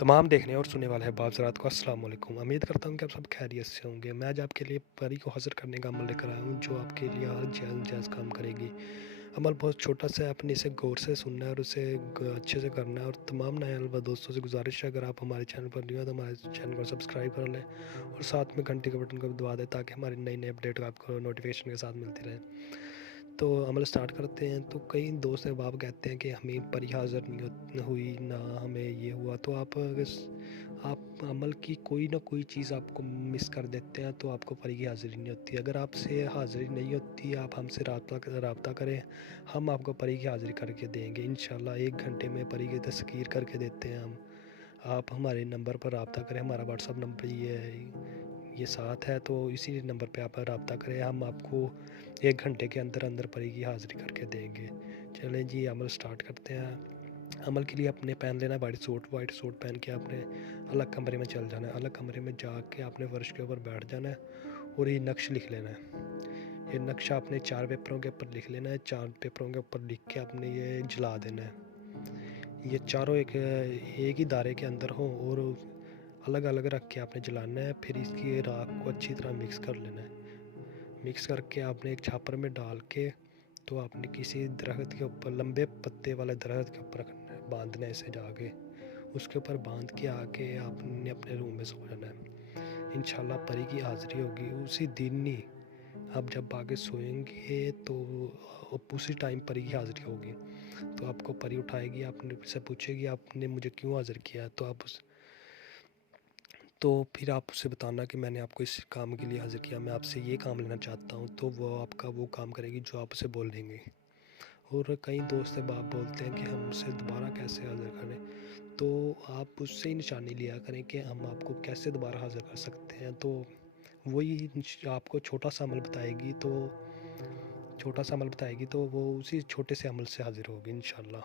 तमाम देखने और सुनने वाले अहबाब हज़रात को अस्सलाम वालेकुम। उम्मीद करता हूँ कि आप सब खैरियत से होंगे। मैं आज आपके लिए परी को हाज़िर करने का अमल लेकर आया हूँ, जो आपके लिए हर जायज़ काम करेगी। अमल बहुत छोटा-सा है, आपने इसे गौर से सुनना है और उसे ग अच्छे से करना है। और तमाम नए अहल व दोस्तों से गुज़ारिश है, अगर आप हमारे चैनल पर न्यू हैं तो हमारे चैनल को सब्सक्राइब कर लें और साथ में घंटी के बटन को भी दबा दें, ताकि हमारी नई-नई अपडेट आपको नोटिफ़िकेशन के साथ मिलती रहे। तो अमल स्टार्ट करते हैं। तो कई दोस्त अहबाब कहते हैं कि हमें परी हाज़िर नहीं हुई, ना हमें ये हुआ। तो आप अमल की कोई ना कोई चीज़ आपको मिस कर देते हैं, तो आपको परी की हाज़िरी नहीं होती। अगर आपसे हाज़िरी नहीं होती, आप हमसे राब्ता करें, हम आपको परी की हाज़िरी करके देंगे इंशाल्लाह। 1 घंटे में परी की तस्कीर करके देते हैं हम। आप हमारे नंबर पर राब्ता करें, हमारा व्हाट्सअप नंबर ये साथ है, तो इसी नंबर पे आप राब्ता करें, हम आपको 1 घंटे के अंदर अंदर परी की हाज़िरी करके देंगे। चलें जी, अमल स्टार्ट करते हैं। अमल के लिए आपने पहन लेना है वाइट सूट पहन के आपने अलग कमरे में चल जाना है। अलग कमरे में जाके आपने फर्श के ऊपर बैठ जाना है और ये नक्श लिख लेना है। ये नक्शा आपने 4 पेपरों के ऊपर लिख लेना है। 4 पेपरों के ऊपर लिख के आपने ये जला देना है। ये चारों एक ही दायरे के अंदर हों और अलग अलग रख के आपने जलाना है। फिर इसकी राख को अच्छी तरह मिक्स कर लेना है। मिक्स करके आपने एक छापर में डाल के, तो आपने किसी दरख्त के ऊपर, लंबे पत्ते वाले दरख्त के ऊपर रखना है, बांधना है इसे जाके। उसके ऊपर बांध के आके आपने अपने रूम में सो जाना है। इंशाल्लाह परी की हाज़िरी होगी उसी दिन ही। आप जब आके सोएंगे तो उसी टाइम परी की हाज़िरी होगी। तो आपको परी उठाएगी, आपने से पूछेगी आपने मुझे क्यों हाज़िर किया है, तो फिर आप उससे बताना कि मैंने आपको इस काम के लिए हाज़िर किया, मैं आपसे ये काम लेना चाहता हूँ। तो वो आपका वो काम करेगी जो आप उसे बोल देंगे। और कई दोस्त बाप बोलते हैं कि हम उसे दोबारा कैसे हाज़िर करें, तो आप उससे ही निशानी लिया करें कि हम आपको कैसे दोबारा हाज़िर कर सकते हैं। तो वही आपको छोटा सा अमल बताएगी, तो वो उसी छोटे से अमल से हाज़िर होगी इंशाल्लाह।